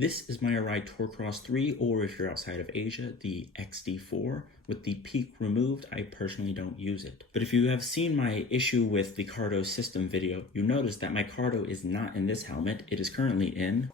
This is my Arai Tourcross 3, or if you're outside of Asia, the XD-4. With the peak removed, I personally don't use it. But if you have seen my issue with the Cardo system video, you notice that my Cardo is not in this helmet. It is currently in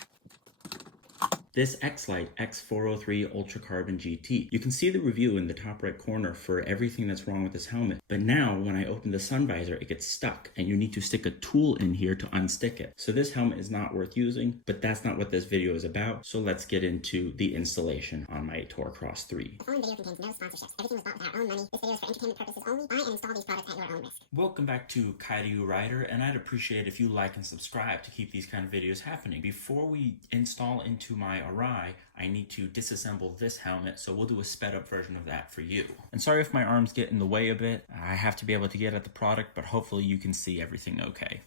this X-Lite X403 Ultra Carbon GT. You can see the review in the top right corner for everything that's wrong with this helmet. But now when I open the Sun-visor, it gets stuck and you need to stick a tool in here to unstick it. So this helmet is not worth using, but that's not what this video is about. So let's get into the installation on my Tourcross 3. The following video contains no sponsorships. Everything was bought with our own money. This video is for entertainment purposes only. Buy and install these products at your own risk. Welcome back to Cardo Rider, and I'd appreciate if you like and subscribe to keep these kind of videos happening. Before we install into my Arai, I need to disassemble this helmet, so we'll do a sped up version of that for you. And sorry if my arms get in the way a bit. I have to be able to get at the product, but hopefully you can see everything okay.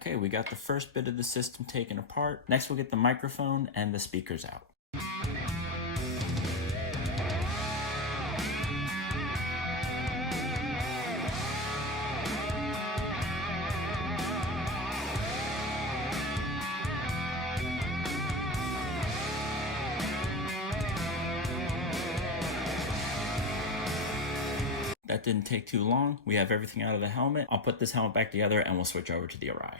Okay, we got the first bit of the system taken apart. Next we'll get the microphone and the speakers out. That didn't take too long. We have everything out of the helmet. I'll put this helmet back together and we'll switch over to the Arai.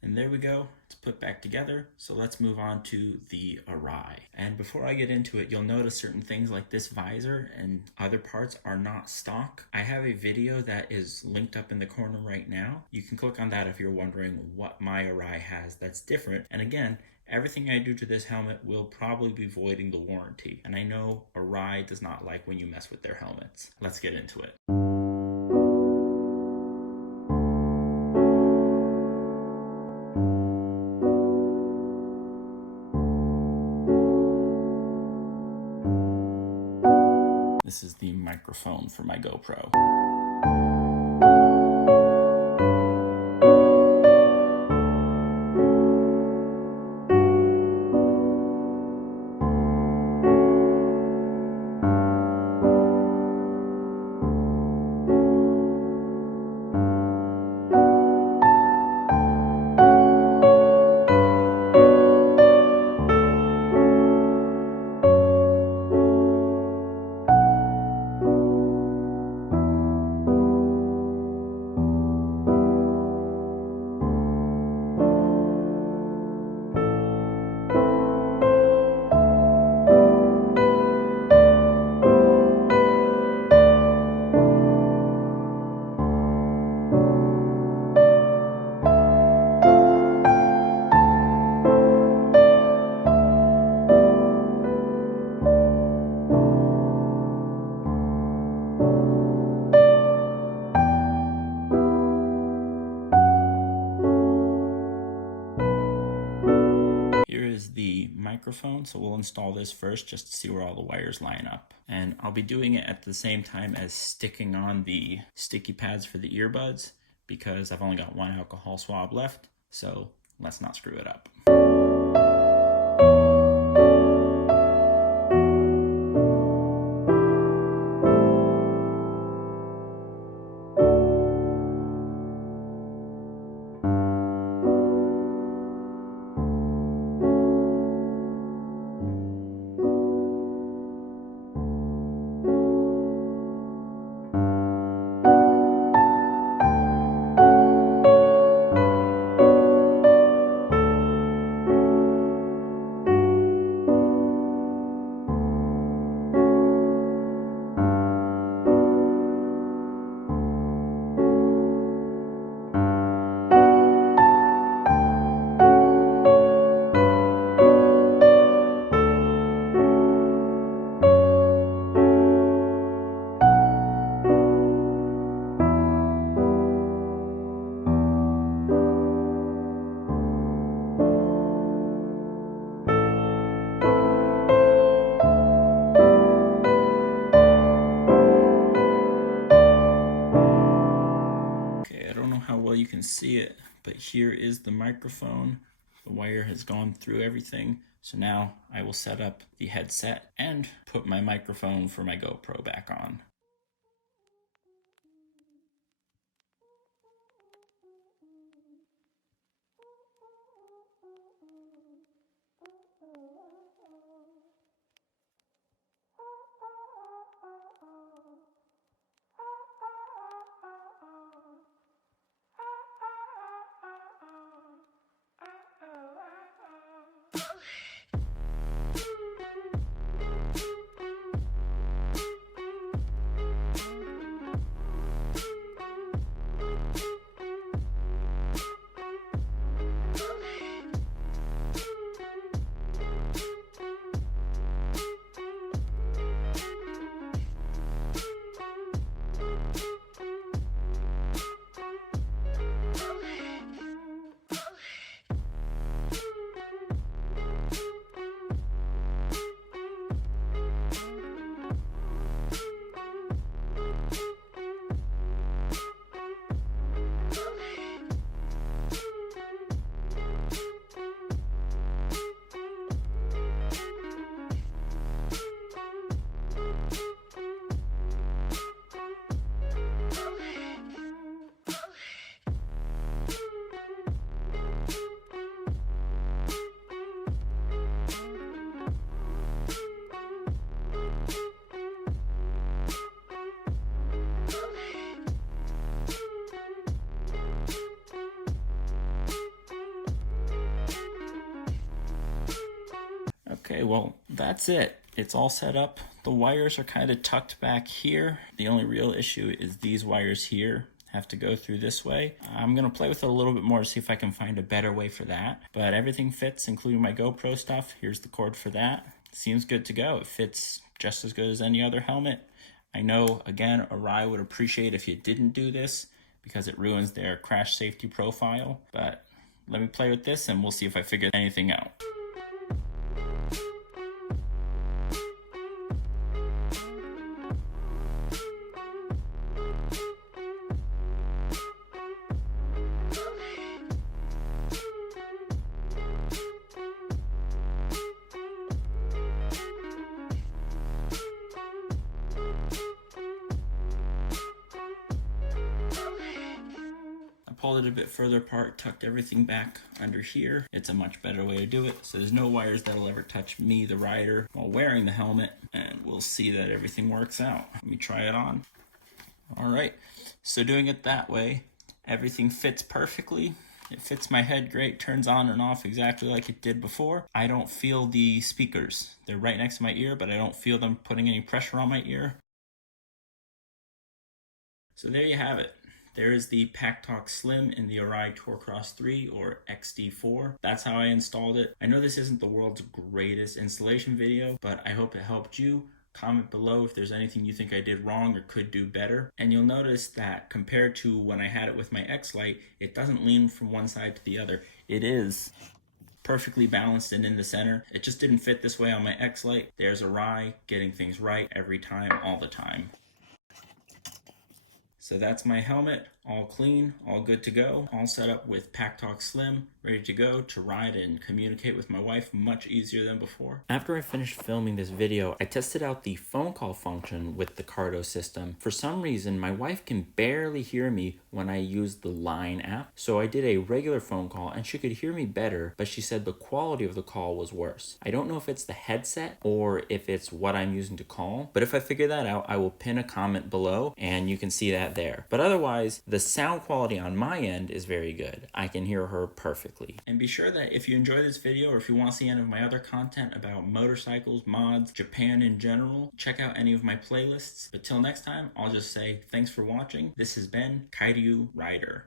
And there we go, it's put back together. So let's move on to the Arai. And before I get into it, you'll notice certain things like this visor and other parts are not stock. I have a video that is linked up in the corner right now. You can click on that if you're wondering what my Arai has that's different. And again, everything I do to this helmet will probably be voiding the warranty. And I know Arai does not like when you mess with their helmets. Let's get into it. This is the microphone for my GoPro. microphone, so we'll install this first just to see where all the wires line up. And I'll be doing it at the same time as sticking on the sticky pads for the earbuds, because I've only got one alcohol swab left, so let's not screw it up. You can see it, but here is the microphone. The wire has gone through everything, so now I will set up the headset and put my microphone for my GoPro back on. Okay, well, that's it. It's all set up. The wires are kind of tucked back here. The only real issue is these wires here have to go through this way. I'm gonna play with it a little bit more to see if I can find a better way for that. But everything fits, including my GoPro stuff. Here's the cord for that. Seems good to go. It fits just as good as any other helmet. I know, again, Arai would appreciate if you didn't do this because it ruins their crash safety profile. But let me play with this and we'll see if I figure anything out. Pulled it a bit further apart, tucked everything back under here. It's a much better way to do it. So there's no wires that'll ever touch me, the rider, while wearing the helmet, and we'll see that everything works out. Let me try it on. All right, so doing it that way, everything fits perfectly. It fits my head great, turns on and off exactly like it did before. I don't feel the speakers. They're right next to my ear, but I don't feel them putting any pressure on my ear. So there you have it. There is the Packtalk Slim in the Arai Tourcross 3 or XD-4. That's how I installed it. I know this isn't the world's greatest installation video, but I hope it helped you. Comment below if there's anything you think I did wrong or could do better. And you'll notice that compared to when I had it with my X-Lite, it doesn't lean from one side to the other. It is perfectly balanced and in the center. It just didn't fit this way on my X-Lite. There's Arai getting things right every time, all the time. So that's my helmet, all clean, all good to go, all set up with Packtalk Slim, ready to go to ride and communicate with my wife much easier than before. After I finished filming this video, I tested out the phone call function with the Cardo system. For some reason, my wife can barely hear me when I use the Line app. So I did a regular phone call and she could hear me better, but she said the quality of the call was worse. I don't know if it's the headset or if it's what I'm using to call, but if I figure that out, I will pin a comment below and you can see that there. But otherwise, the sound quality on my end is very good. I can hear her perfectly. And be sure that if you enjoy this video or if you want to see any of my other content about motorcycles, mods, Japan in general, check out any of my playlists. But till next time, I'll just say thanks for watching. This has been Cardo Rider.